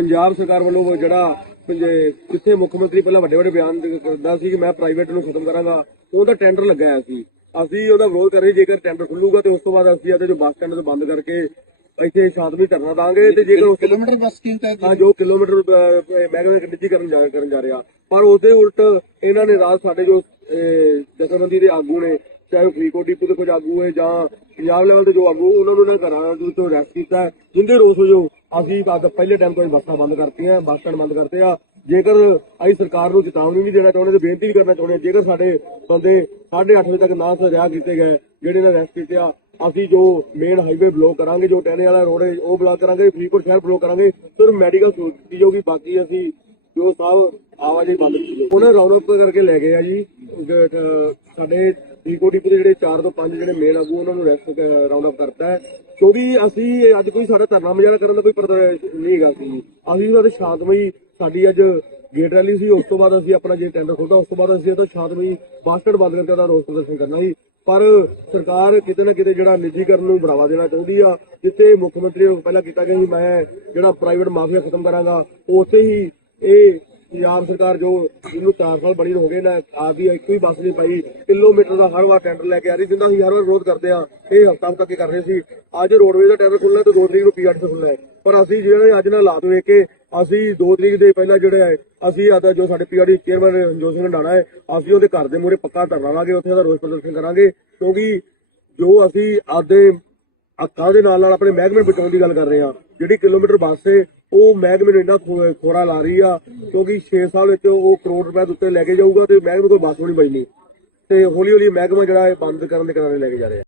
ਪੰਜਾਬ ਸਰਕਾਰ ਵੱਲੋਂ ਜਿਹੜਾ ਜਿੱਥੇ ਮੁੱਖ ਮੰਤਰੀ ਪਹਿਲਾਂ ਵੱਡੇ ਵੱਡੇ ਬਿਆਨ ਦੇ- ਕਰਦਾ ਸੀ ਕਿ ਮੈਂ ਪ੍ਰਾਈਵੇਟ ਨੂੰ ਖਤਮ ਕਰਾਂਗਾ ਉਹਦਾ ਟੈਂਡਰ ਲਗਾਇਆ ਸੀ। ਅਸੀਂ ਉਹਦਾ ਵਿਰੋਧ ਕਰ ਰਹੇ ਜੇਕਰ ਟੈਂਡਰ ਖੁੱਲੂਗਾ ਤੇ ਉਸ ਤੋਂ ਬਾਅਦ ਅਸੀਂ ਇਹਦੇ ਜੋ ਬੱਸ ਸਟੈਂਡ ਤੋਂ ਬੰਦ ਕਰਕੇ ਇੱਥੇ ਸ਼ਾਂਤਮਈ ਧਰਨਾ ਦਾਂਗੇ ਤੇ ਜੇਕਰ ਉਸ ਕਿਲੋਮੀਟਰ ਬੱਸ ਸਕੀਮ ਤਹਿਤ ਹਾਂ ਜੋ ਕਿਲੋਮੀਟਰ ਮਹਿਕਮੇ ਨਿੱਜੀਕਰਨ ਜਾ ਕਰਨ ਜਾ ਰਿਹਾ। ਪਰ ਉਹਦੇ ਉਲਟ ਇਹਨਾਂ ਨੇ ਰਾਤ ਸਾਡੇ ਜੋ ਜਥੇਬੰਦੀ ਦੇ ਆਗੂ ਨੇ ਚਾਹੇ ਉਹ ਫਰੀਦਕੋਟ ਡਿਪੂ ਦੇ ਕੁਝ ਆਗੂ ਹੈ ਜਾਂ ਪੰਜਾਬ ਲੈਵਲ ਦੇ ਜੋ ਆਗੂ ਉਹਨਾਂ ਨੂੰ ਇਹਨਾਂ ਘਰਾਂ ਤੋਂ ਰੈਸਟ ਕੀਤਾ ਹੈ, ਜਿੰਦੇ ਰੋਸ ਵਜੋਂ ਅਸੀਂ ਅੱਜ ਪਹਿਲੇ ਟਾਈਮ ਤੋਂ ਹੀ ਬੱਸਾਂ ਬੰਦ ਕਰਤੀਆਂ ਬੱਸ ਸਟੈਂਡ ਬੰਦ ਕਰਤੇ ਆ। ਜੇਕਰ ਅਸੀਂ ਸਰਕਾਰ ਨੂੰ ਚੇਤਾਵਨੀ ਵੀ ਦੇਣਾ ਚਾਹੁੰਦੇ ਤੇ ਬੇਨਤੀ ਵੀ ਕਰਨਾ ਚਾਹੁੰਦੇ ਹਾਂ, ਜੇਕਰ ਸਾਡੇ ਬੰਦੇ 8:30 ਵਜੇ ਤੱਕ ਨਾ ਸਜ਼ਾ ਕੀਤੇ ਗਏ ਜਿਹੜੇ ਨੇ ਰੈਸਟ ਕੀਤੇ ਆ ਅਸੀਂ ਜੋ ਮੇਨ ਹਾਈਵੇ ਬਲੌਕ ਕਰਾਂਗੇ ਜੋ ਟੈਨੇ ਵਾਲਾ ਰੋਡ ਹੈ ਉਹ ਬਲੌਕ ਕਰਾਂਗੇ ਫਰੀਦਕੋਟ ਸ਼ਹਿਰ ਬਲੌਕ ਕਰਾਂਗੇ ਸਿਰਫ ਮੈਡੀਕਲ ਸਹੂਲਤ ਜੋ ਜਾਊਗੀ ਬਾਕੀ ਅਸੀਂ ਜੋ ਸਾਹਿਬ ਆਵਾਜਾਈ ਬੰਦ ਕੀਤੀ। ਜਾਊਗੀ ਉਹਨਾਂ ਰਾਉਂਡ ਅਪ ਕਰਕੇ ਲੈ ਗਏ ਆ ਜੀ ਸਾਡੇ ਫਰੀਦਕੋਟ ਡਿਪੂ ਦੇ ਜਿਹੜੇ 4 ਤੋਂ 5 ਜਿਹੜੇ ਮੇਨ ਆਗੂ, ਉਹਨਾਂ ਨੂੰ ਰੈਸਟ ਰਾਉਂਡ ਅਪ ਕਰਤਾ ਹੈ। ਕਿਉਂਕਿ ਅਸੀਂ ਅੱਜ ਕੋਈ ਸਾਡਾ ਧਰਨਾ ਮੁਜ਼ਾਹਰਾ ਕਰਨ ਦਾ ਕੋਈ ਪ੍ਰਦਰਸ਼ਨ ਨਹੀਂ ਹੈਗਾ ਸੀ। ਅਸੀਂ ਉਹਨਾਂ ਦੇ ਸ਼ਾਂਤਮਈ ਸਾਡੀ ਅੱਜ ਗੇਟ ਰੈਲੀ ਸੀ, ਉਸ ਤੋਂ ਬਾਅਦ ਅਸੀਂ ਆਪਣਾ ਜੇ ਟੈਂਡਰ ਖੋਲ੍ਹਦਾ ਉਸ ਤੋਂ ਬਾਅਦ ਅਸੀਂ ਇਹ ਤਾਂ ਸ਼ਾਂਤਮਈ ਬੱਸ ਸਟੈਂਡ ਬੰਦ ਕਰਕੇ ਉਹਦਾ ਰੋਸ ਪ੍ਰਦਰਸ਼ਨ ਕਰਨਾ ਸੀ। ਪਰ ਸਰਕਾਰ ਕਿਤੇ ਨਾ ਕਿਤੇ ਜਿਹੜਾ ਨਿੱਜੀਕਰਨ ਨੂੰ ਬੜਾਵਾ ਦੇਣਾ ਚਾਹੁੰਦੀ ਆ, ਜਿੱਥੇ ਮੁੱਖ ਮੰਤਰੀ ਨੂੰ ਪਹਿਲਾਂ ਕੀਤਾ ਗਿਆ ਸੀ, ਮੈਂ ਜਿਹੜਾ ਪ੍ਰਾਈਵੇਟ ਮਾਫੀਆ ਖਤਮ ਕਰਾਂਗਾ, ਉੱਥੇ ਹੀ ਇਹ ਪੰਜਾਬ ਸਰਕਾਰ ਜੋ ਇਹਨੂੰ 4 ਸਾਲ ਬਣੀ ਹੋ ਗਏ ਨਾ ਆਪਦੀ ਇੱਕੋ ਹੀ ਬੱਸ ਨਹੀਂ ਪਾਈ। ਕਿਲੋਮੀਟਰ ਦਾ ਹਰ ਵਾਰ ਟੈਂਡਰ ਲੈ ਕੇ ਆ ਰਹੀ ਜਿੰਦਾ ਅਸੀਂ ਹਰ ਵਾਰ ਵਿਰੋਧ ਕਰਦੇ ਆ, ਇਹ ਹਫਤਾ ਤੱਕ ਕਰ ਰਹੇ ਸੀ। ਅੱਜ ਰੋਡਵੇਜ਼ ਦਾ ਟੈਂਡਰ ਖੁੱਲ੍ਹਣਾ ਤੇ 2 ਤਰੀਕ ਨੂੰ ਪੀਆਰਟੀ ਖੁੱਲ੍ਹਣਾ ਪਰ ਅਸੀਂ ਜਿਹੜੇ ਅੱਜ ਨਾਲ ਹਾਲਾਤ ਵੇਖ ਕੇ, ਅਸੀਂ 2 ਤਰੀਕ ਦੇ ਪਹਿਲਾਂ ਜਿਹੜੇ ਹੈ ਅਸੀਂ ਆਦਾ ਜੋ ਸਾਡੇ ਪੀਆਰਡੀ ਚੇਅਰਮੈਨ ਰਣਜੋਤ ਸਿੰਘ ਢਾਣਾ ਹੈ, ਅਸੀਂ ਉਹਦੇ ਘਰ ਦੇ ਮੂਹਰੇ ਪੱਕਾ ਧਰਨਾ ਲਾਵਾਂਗੇ, ਉੱਥੇ ਦਾ ਰੋਸ ਪ੍ਰਦਰਸ਼ਨ ਕਰਾਂਗੇ। ਕਿਉਂਕਿ ਜੋ ਅਸੀਂ ਆਪਦੇ ਹੱਕਾਂ ਦੇ ਨਾਲ ਨਾਲ ਆਪਣੇ ਮਹਿਕਮੇ ਬਚਾਉਣ ਦੀ ਗੱਲ ਕਰ ਰਹੇ ਹਾਂ, ਜਿਹੜੀ ਕਿਲੋਮੀਟਰ ਬੱਸ ਹੈ ਉਹ ਮਹਿਕਮੇ ਨੂੰ ਇੰਨਾ ਖੋ- ਖੋਰਾ ਲਾ ਰਹੀ ਆ, ਕਿਉਂਕਿ 6 ਸਾਲ ਵਿੱਚ ਉਹ ਕਰੋੜ ਰੁਪਏ ਦੇ ਉੱਤੇ ਲੈ ਕੇ ਜਾਊਗਾ ਤੇ ਮਹਿਕਮੇ ਕੋਲ ਬੱਸ ਨਹੀਂ ਬਚਣੀ ਤੇ ਹੌਲੀ ਹੌਲੀ ਮਹਿਕਮਾ ਜਿਹੜਾ ਇਹ ਬੰਦ ਕਰਨ ਦੇ ਕਿਨਾਰੇ ਲੈ ਕੇ ਜਾ ਰਿਹਾ।